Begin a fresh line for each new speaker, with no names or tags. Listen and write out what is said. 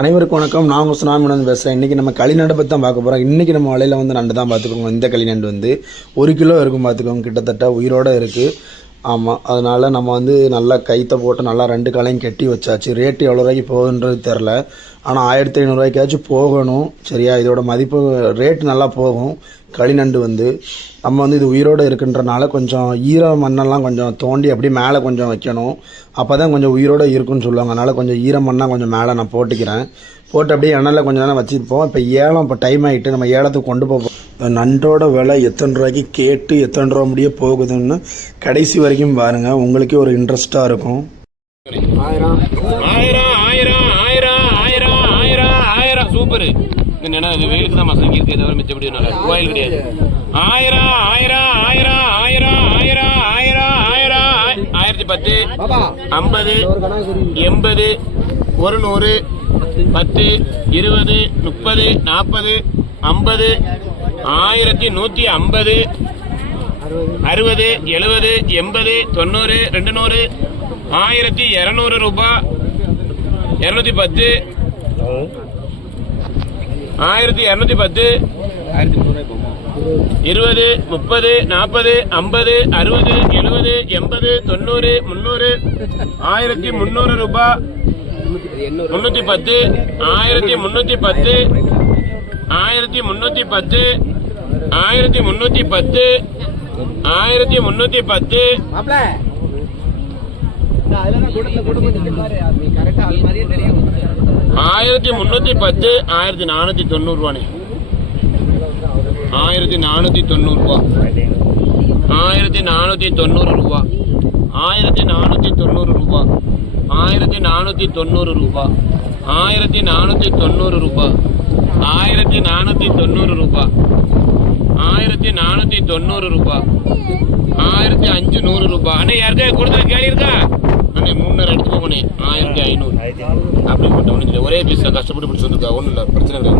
அனைவருக்கும் வணக்கம். நான் உங்கள் சுனாமினந்து பேசுகிறேன் இன்றைக்கி நம்ம களிநண்டை பற்றி தான் பார்க்க போகிறோம் இன்றைக்கி நம்ம வலையில் வந்து நண்டு தான் பார்த்துக்கோங்க. இந்த களிநண்டு வந்து ஒரு கிலோ இருக்கும் பார்த்துக்கோங்க. கிட்டத்தட்ட உயிரோடு இருக்குது ஆமாம் அதனால் நம்ம வந்து நல்லா கைத்தை போட்டு நல்லா ரெண்டு காலையும் கட்டி வச்சாச்சு. ரேட்டு எவ்வளோ ரூபாய்க்கு போகுன்றது தெரில ஆனால் ஆயிரத்தி ஐநூறுரூவாய்க்காச்சும் போகணும். சரியா? இதோட மதிப்பு ரேட்டு நல்லா போகும். களிநண்டு வந்து நம்ம வந்து இது உயிரோடு இருக்குன்றனால கொஞ்சம் ஈர மண்ணெல்லாம் கொஞ்சம் தோண்டி அப்படியே மேலே கொஞ்சம் வைக்கணும். அப்போ தான் கொஞ்சம் உயிரோடு இருக்குன்னு சொல்லுவாங்க. அதனால் கொஞ்சம் ஈர மண்ணாக கொஞ்சம் மேலே நான் போட்டுக்கிறேன். போட்டு அப்படியே எண்ணெயில் கொஞ்சம் நேரம் வச்சுருப்போம் இப்போ ஏலம் இப்போ டைம் ஆகிட்டு நம்ம ஏலத்துக்கு கொண்டு போவோம். நண்டோட விலை எத்தனை ரூபாய்க்கு கேட்டு எத்தனை ரூபா முடிய போகுதுன்னு கடைசி வரைக்கும் பாருங்கள் உங்களுக்கே ஒரு இன்ட்ரெஸ்ட்டாக இருக்கும்.
ஆயிரம். ஆயிரம். சூப்பர். இது என்ன இது வெயிலுக்கு தான் மசங்கி இருக்கே தவிர மிச்சப்படி நல்லா கோயில் கிடையாது. ஆயிரம் ஆயிரம் ஆயிரம் ஆயிரம் ஆயிரம் ஆயிரம் ஆயிரம் ஆய்- ஆயிரத்தி பத்து ஐம்பது எண்பது ஒரு நூறு பத்து இருபது முப்பது நாற்பது ஐம்பது ஆயிரத்தி நூற்றி ஐம்பது அறுபது எழுபது எண்பது தொண்ணூறு ரெண்டு நூறு ஆயிரத்தி இரநூறு ரூபாய் இரநூத்தி பத்து ஆயிரத்தி இரநூத்தி பத்து இருபது முப்பது நாற்பது ஐம்பது அறுபது எழுபது எண்பது தொண்ணூறு முந்நூறு ஆயிரத்தி முந்நூறு ரூபாய். முன்னூத்தி பத்து ஆயிரத்தி முன்னூத்தி பத்து ஆயிரத்தி முன்னூத்தி பத்து ஆயிரத்தி முன்னூத்தி பத்து ஆயிரத்தி முன்னூத்தி பத்து. ஆயிரத்தி முன்னூத்தி பத்து ஆயிரத்தி நானூத்தி தொண்ணூறு ரூபானே. ஆயிரத்தி நானூத்தி தொண்ணூறு ரூபா. ஆயிரத்தி நானூத்தி தொண்ணூறு ரூபா. ஆயிரத்தி நானூத்தி தொண்ணூறு ரூபா. ஆயிரத்தி நானூத்தி தொண்ணூறு ரூபா. ஆயிரத்தி நானூத்தி தொண்ணூறு ரூபா. ஆயிரத்தி நானூத்தி தொண்ணூறு ரூபா. ஆயிரத்தி நானூத்தி தொண்ணூறு ரூபா. ஆயிரத்தி அஞ்சு நூறு ரூபா. அண்ணா யாருக்கா கொடுத்தா கேள்வி இருக்கா? மூணு ஆயிரத்தி ஐநூறு. அப்படி மட்டும் ஒன்றும் இல்லை ஒரே பீஸில் கஷ்டப்பட்டு பிடிச்சி வந்துருக்கா. ஒன்றும் இல்லை. பிரச்சனை கிடையாது